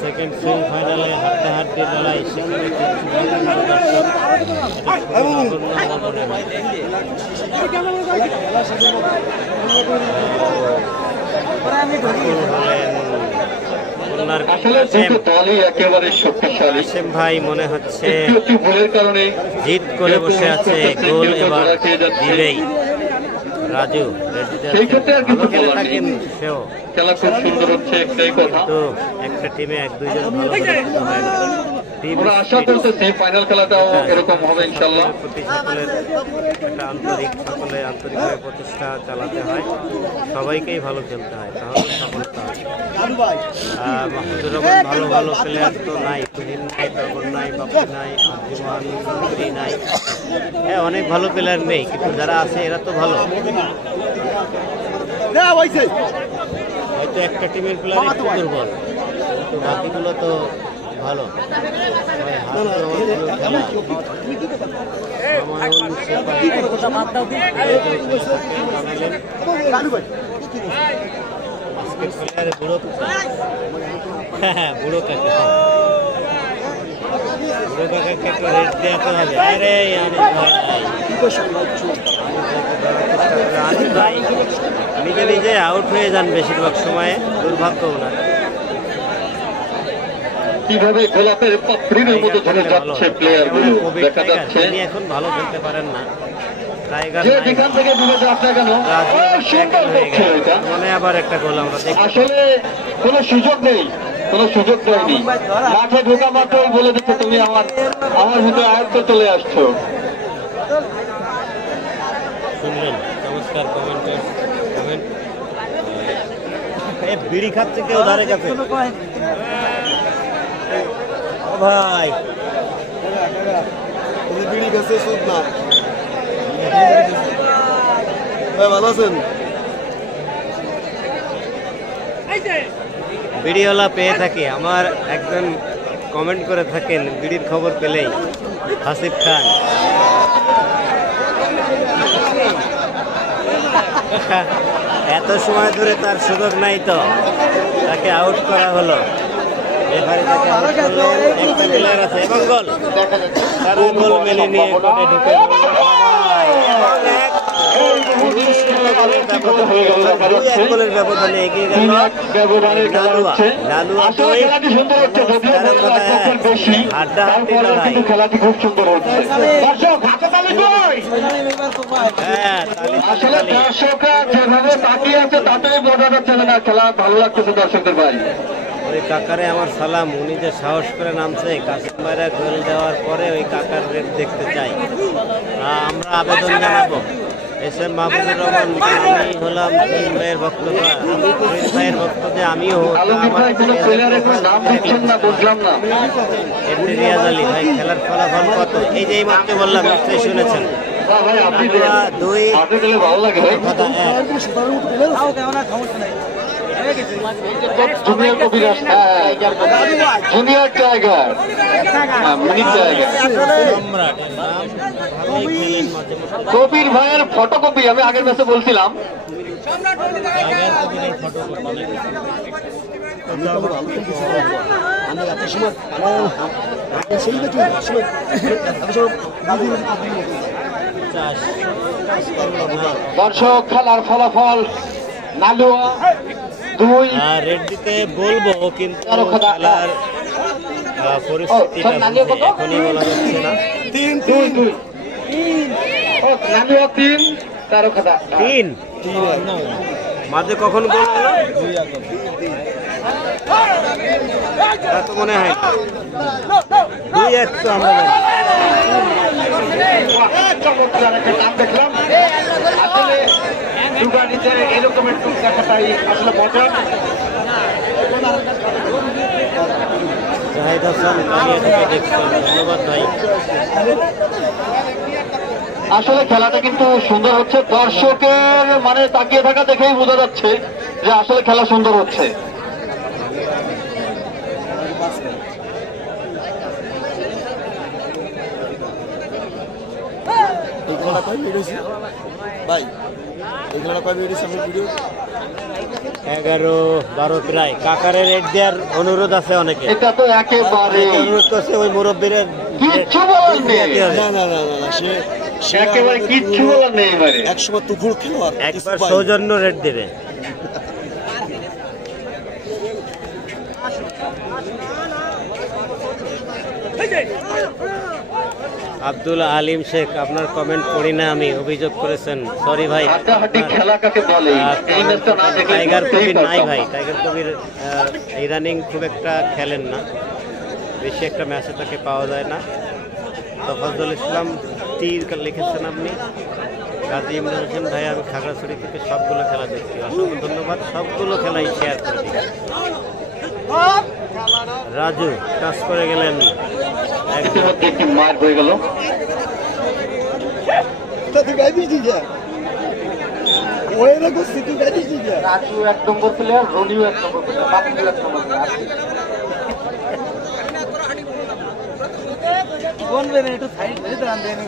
Second সেমিফাইনালে হাড্ডাহাড্ডি লড়াই হাশেম ভাই মনে হচ্ছে জিদ করে বসে আছে, গোল এবার দিবেই। রাজু ভালো খেলে থাকেন, সেও খেলা খুব সুন্দর হচ্ছে, একটাই কথা তো একটা টিমে এক দুইজন ভালো হয় না। আমরা আশা করতেছি ফাইনাল খেলাটাও এরকম হবে ইনশাআল্লাহ। প্রতি সকলের একটা সকলে আন্তরিকভাবে প্রচেষ্টা চালাতে হয়, সবাইকেই ভালো খেলতে হয়, তাহলে সফলতা হয়। মাহমুদুর রহমান ভালো ভালো প্লেয়ার তো নাই, তুহিন নাই, তগর নাই, বাপি নাই, আজমান নাই, হ্যাঁ অনেক ভালো প্লেয়ার নেই, কিন্তু যারা আছে এরা তো ভালো। হয়তো একটা টিমের প্লেয়ার একটু দুর্বল, কিন্তু বাকিগুলো তো ভালো। বুড়ো কাকা, বুড়ো কাকাকে একটু রেট দেওয়াতে হবে। আরে ভাই নিজে নিজে আউট হয়ে যান বেশিরভাগ সময়ে, দুর্ভাগ্য না। কিভাবে গোলাপের পাপড়ির মতো ধরে যাচ্ছে প্লেয়ারগুলো দেখা যাচ্ছে। তিনি এখন ভালো খেলতে পারেন না, যে যেখান থেকে ডুবে যাক না কেন সুন্দর করছে এটা। মনে আবার একটা গোল আমরা দেখি, আসলে কোনো সুযোগ নেই, কোনো সুযোগ দেয়নি, মাঠে ঢোকা মাত্রই বলে দিচ্ছে তুমি আমার ভিতরে আয়ত্তে চলে আসছো। শুনলেন চমৎকার কমেন্ট। বিড়ি খাচ্ছে কেউ ধারে কাছে ভাই, বিড়ি খাচ্ছে সুদ না ভাই, ভালো আছেন? বিড়িওয়ালা পেয়ে থাকি, আমার একজন কমেন্ট করে থাকেন বিড়ির খবর পেলেই, হাসিফ খান। এত সময় ধরে তার সুযোগ নাই তো, তাকে আউট করা হলো। রেফারি তাকে আউট করলো, একটা প্লেয়ার আছে এবং গোল, তার গোল মেলে নিয়ে কোর্টে ঢুকে গোলের ব্যবধানে এগিয়ে গেল লালুয়া। হাড্ডাহাড্ডি লড়াই, খেলাটি খুব সুন্দর হচ্ছে। আসলে দর্শকরা যেভাবে তাকিয়ে আছে তাতেই বোঝা যাচ্ছে না খেলা ভালো লাগতেছে দর্শকদের ভাই। ওই কাকারে আমার সালাম, উনি যে সাহস করে নামছে, কাশিম ভাইরা গোল দেওয়ার পরে ওই কাকার রেট দেখতে চাই। আমরা আবেদন জানাবো এসএম মাহমুদুর রহমান, আমি হলাম ভাইয়ের ভক্ত, ভাইয়ের ভক্ত যে আমিও রিয়াজ আলী ভাই, খেলার ফলাফল কত? এই যে এই মাত্র বললাম, নিশ্চয়ই শুনেছেন। কবির ভাইয়ের ফটোকপি আমি আগের ম্যাচে বলছিলাম। দর্শক খেলার ফলাফল নালুয়া 2। রেড দিতে বলবো, কিন্তু খেলার পরিস্থিতিটা এখনই বলা যাচ্ছে না। 3-2 নালুয়া 3 তারকাদা 3 মাঝে কখন গোল হলো তো মনে হয় 2-1 তো আমরা চমৎকার একটা নাম দেখলাম। আসলে দুগাড়িতে এরকম একটু দেখাটাই আসলে মজা। জাহিদ হাসান থেকে দেখছেন, ধন্যবাদ ভাই। আসলে খেলাটা কিন্তু সুন্দর হচ্ছে, দর্শকের মানে তাকিয়ে থাকা দেখেই বোঝা যাচ্ছে যে আসলে খেলা সুন্দর হচ্ছে। ভাই এই খেলাটা কয় মিনিট সামনে ভিডিও 11-12 প্রায়। কাকারে রেট দেওয়ার অনুরোধ আছে অনেকে, এটা তো একেবারে অনুরোধ করছে ওই মুরব্বীর কিচ্ছু বলার নেই, না না না না না, সে একেবারে কিচ্ছু বলার নেই এবারে। একসময় তুফুল খেলোয়াড় একবার সৌজন্য রেট দেবে। আব্দুল আলিম শেখ, আপনার কমেন্ট পড়ি না আমি, অভিযোগ করেছেন, সরি ভাই। হাড্ডাহাড্ডি খেলা কাকে বলে এই ম্যাচটা না দেখলে টাইগার বুঝতেই কবির নাই পারতাম ভাই, না। টাইগার কবির ইদানিং খুব একটা খেলেন না, বেশি একটা ম্যাচে তাকে পাওয়া যায় না। তফাজ্জল ইসলাম তীর লিখেছেন আপনি। গাজী ইমরান হোসেন ভাই, আমি খাগড়াছড়ি থেকে সবগুলো খেলা দেখছি, অসংখ্য ধন্যবাদ, সবগুলো খেলাই শেয়ার করে দিন। রাজু কাজ করে গেলেন, ইতিমধ্যে একটি মার হয়ে গেল। তুই গাই দিয়েছি যা ওই রকম সিটি গাই দিয়েছি যা রাজু 1 নম্বর প্লেয়ার, রনিও 1 নম্বর প্লেয়ার, বাকি 1 নম্বর প্লেয়ার। কোন বেরে একটু সাইড ধরে দাঁড়ান দেন